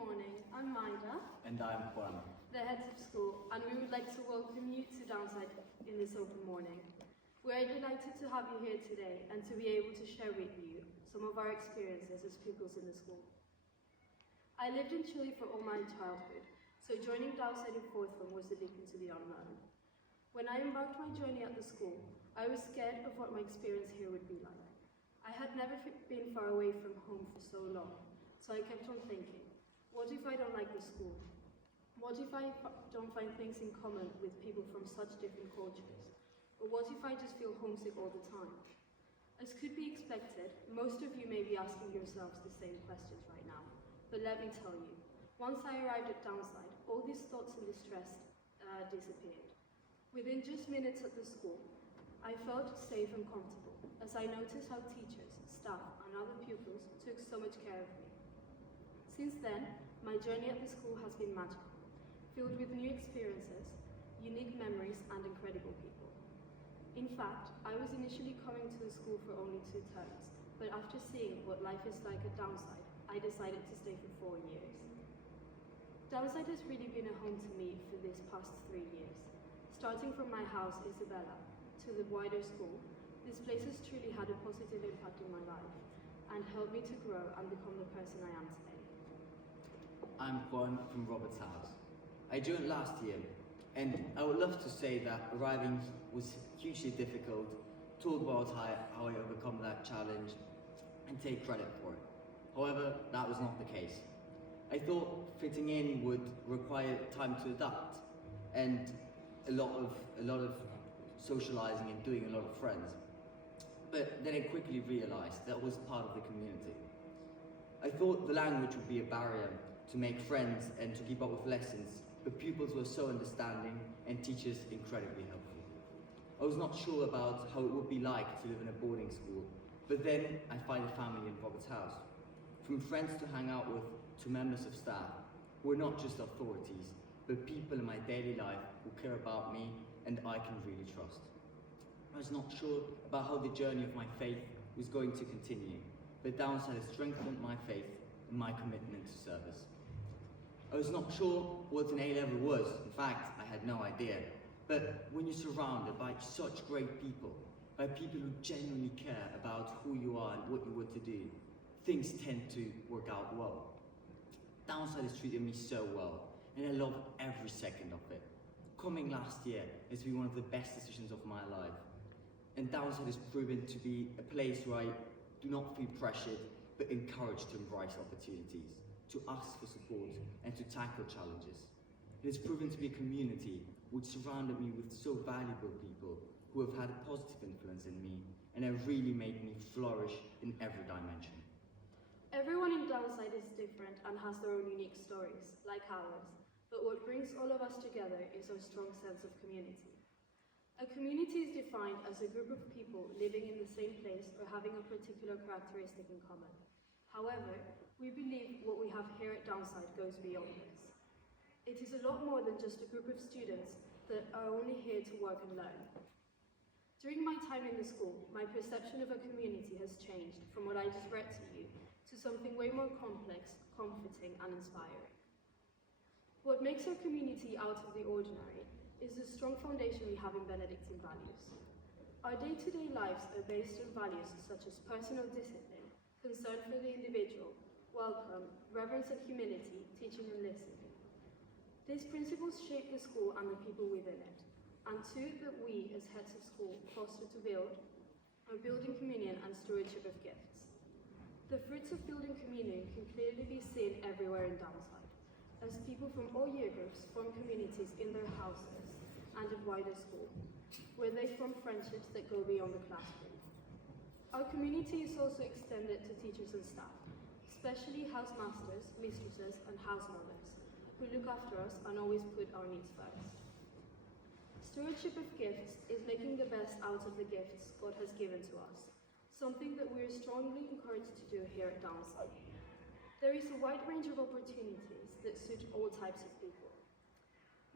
morning, I'm Maida, And I'm Juan. the heads of school, and we would like to welcome you to Downside in this open morning. We are delighted to have you here today and to be able to share with you some of our experiences as pupils in the school. I lived in Chile for all my childhood, so joining Downside in fourth form was a leap into the unknown. When I embarked my journey at the school, I was scared of what my experience here would be like. I had never been far away from home for so long, so I kept on thinking, what if I don't like the school? What if I don't find things in common with people from such different cultures? Or what if I just feel homesick all the time? As could be expected, most of you may be asking yourselves the same questions right now, but let me tell you, once I arrived at Downside, all these thoughts and distress disappeared. Within just minutes at the school, I felt safe and comfortable, as I noticed how teachers, staff, and other pupils took so much care of me. Since then, my journey at the school has been magical, filled with new experiences, unique memories, and incredible people. In fact, I was initially coming to the school for only 2 terms, but after seeing what life is like at Downside, I decided to stay for 4 years. Downside has really been a home to me for this past 3 years. Starting from my house, Isabella, to the wider school, this place has truly had a positive impact on my life and helped me to grow and become the person I am today. I'm Juan from Robert's House. I joined last year, and I would love to say that arriving was hugely difficult, told about how I overcome that challenge, and take credit for it. However, that was not the case. I thought fitting in would require time to adapt, and a lot of socializing and doing a lot of friends. But then I quickly realized that was part of the community. I thought the language would be a barrier to make friends and to keep up with lessons, but pupils were so understanding and teachers incredibly helpful. I was not sure about how it would be like to live in a boarding school, but then I find a family in Robert's House. From friends to hang out with to members of staff who are not just authorities, but people in my daily life who care about me and I can really trust. I was not sure about how the journey of my faith was going to continue, but Downside has strengthened my faith and my commitment to service. I was not sure what an A-level was. In fact, I had no idea. But when you're surrounded by such great people, by people who genuinely care about who you are and what you want to do, things tend to work out well. Downside has treated me so well, and I love every second of it. Coming last year has been one of the best decisions of my life. And Downside has proven to be a place where I do not feel pressured, but encouraged to embrace opportunities, to ask for support, and to tackle challenges. It has proven to be a community which surrounded me with so valuable people who have had a positive influence in me and have really made me flourish in every dimension. Everyone in Downside is different and has their own unique stories, like ours, but what brings all of us together is our strong sense of community. A community is defined as a group of people living in the same place or having a particular characteristic in common. However, we believe what we have here at Downside goes beyond this. It is a lot more than just a group of students that are only here to work and learn. During my time in the school, my perception of a community has changed from what I just read to you to something way more complex, comforting, and inspiring. What makes our community out of the ordinary is the strong foundation we have in Benedictine values. Our day-to-day lives are based on values such as personal discipline, concern for the individual, welcome, reverence and humility, teaching and listening. These principles shape the school and the people within it, and two that we, as heads of school, foster to build are building communion and stewardship of gifts. The fruits of building communion can clearly be seen everywhere in Downside, as people from all year groups form communities in their houses and at wider school, where they form friendships that go beyond the classroom. Our community is also extended to teachers and staff, especially housemasters, mistresses, and house mothers, who look after us and always put our needs first. Stewardship of gifts is making the best out of the gifts God has given to us, something that we are strongly encouraged to do here at Downside. There is a wide range of opportunities that suit all types of people.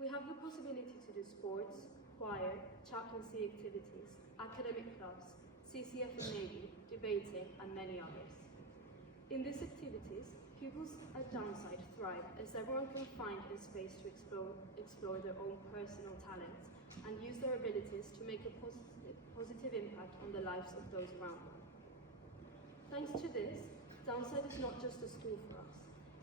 We have the possibility to do sports, choir, chaplaincy activities, academic clubs, CCF and Navy, debating, and many others. In these activities, pupils at Downside thrive as everyone can find a space to explore their own personal talents and use their abilities to make a positive impact on the lives of those around them. Thanks to this, Downside is not just a school for us.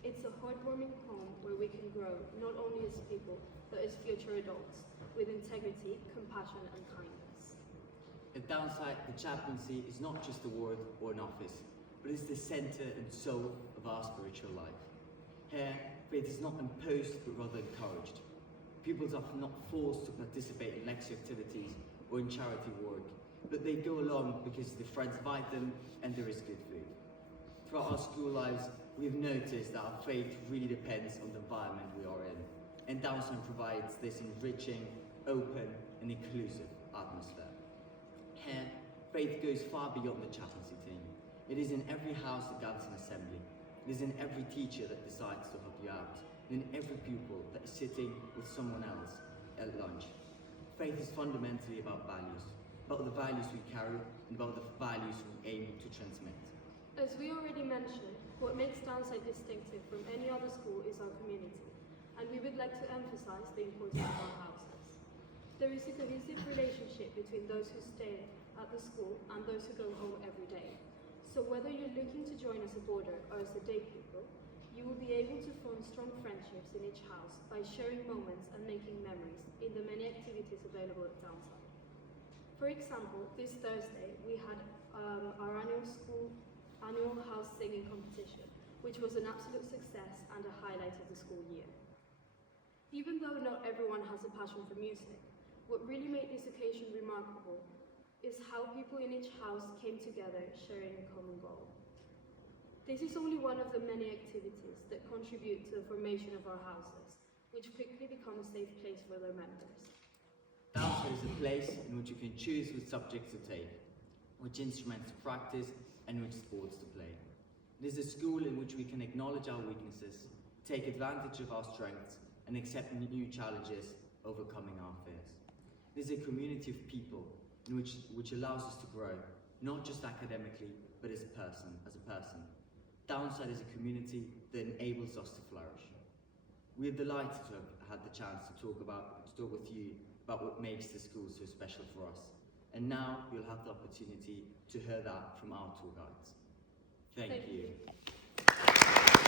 It's a heartwarming home where we can grow not only as people, but as future adults, with integrity, compassion and kindness. At Downside, the chaplaincy is not just a word or an office, but is the centre and soul of our spiritual life. Here, faith is not imposed, but rather encouraged. Pupils are not forced to participate in lecture activities or in charity work, but they go along because their friends invite them and there is good food. Throughout our school lives, we've noticed that our faith really depends on the environment we are in, and Downside provides this enriching, open and inclusive atmosphere. Here, faith goes far beyond the chaplaincy team. It is in every house that gathers an assembly. It is in every teacher that decides to help you out, and in every pupil that is sitting with someone else at lunch. Faith is fundamentally about the values we carry, and about the values we aim to transmit. As we already mentioned, what makes Downside distinctive from any other school is our community, and we would like to emphasize the importance of our houses. There is a cohesive relationship between those who stay at the school and those who go home every day. So whether you're looking to join as a boarder or as a day pupil, you will be able to form strong friendships in each house by sharing moments and making memories in the many activities available at Downside. For example, this Thursday we had our annual house singing competition, which was an absolute success and a highlight of the school year. Even though not everyone has a passion for music, what really made this occasion remarkable is how people in each house came together sharing a common goal. This is only one of the many activities that contribute to the formation of our houses, which quickly become a safe place for their members. Downside is a place in which you can choose which subjects to take, which instruments to practice, and which sports to play. It is a school in which we can acknowledge our weaknesses, take advantage of our strengths, and accept new challenges, overcoming our fears. It is a community of people in which allows us to grow, not just academically, but as a person. Downside is a community that enables us to flourish. We are delighted to have had the chance to talk with you about what makes the school so special for us. And now you'll have the opportunity to hear that from our tour guides. Thank you.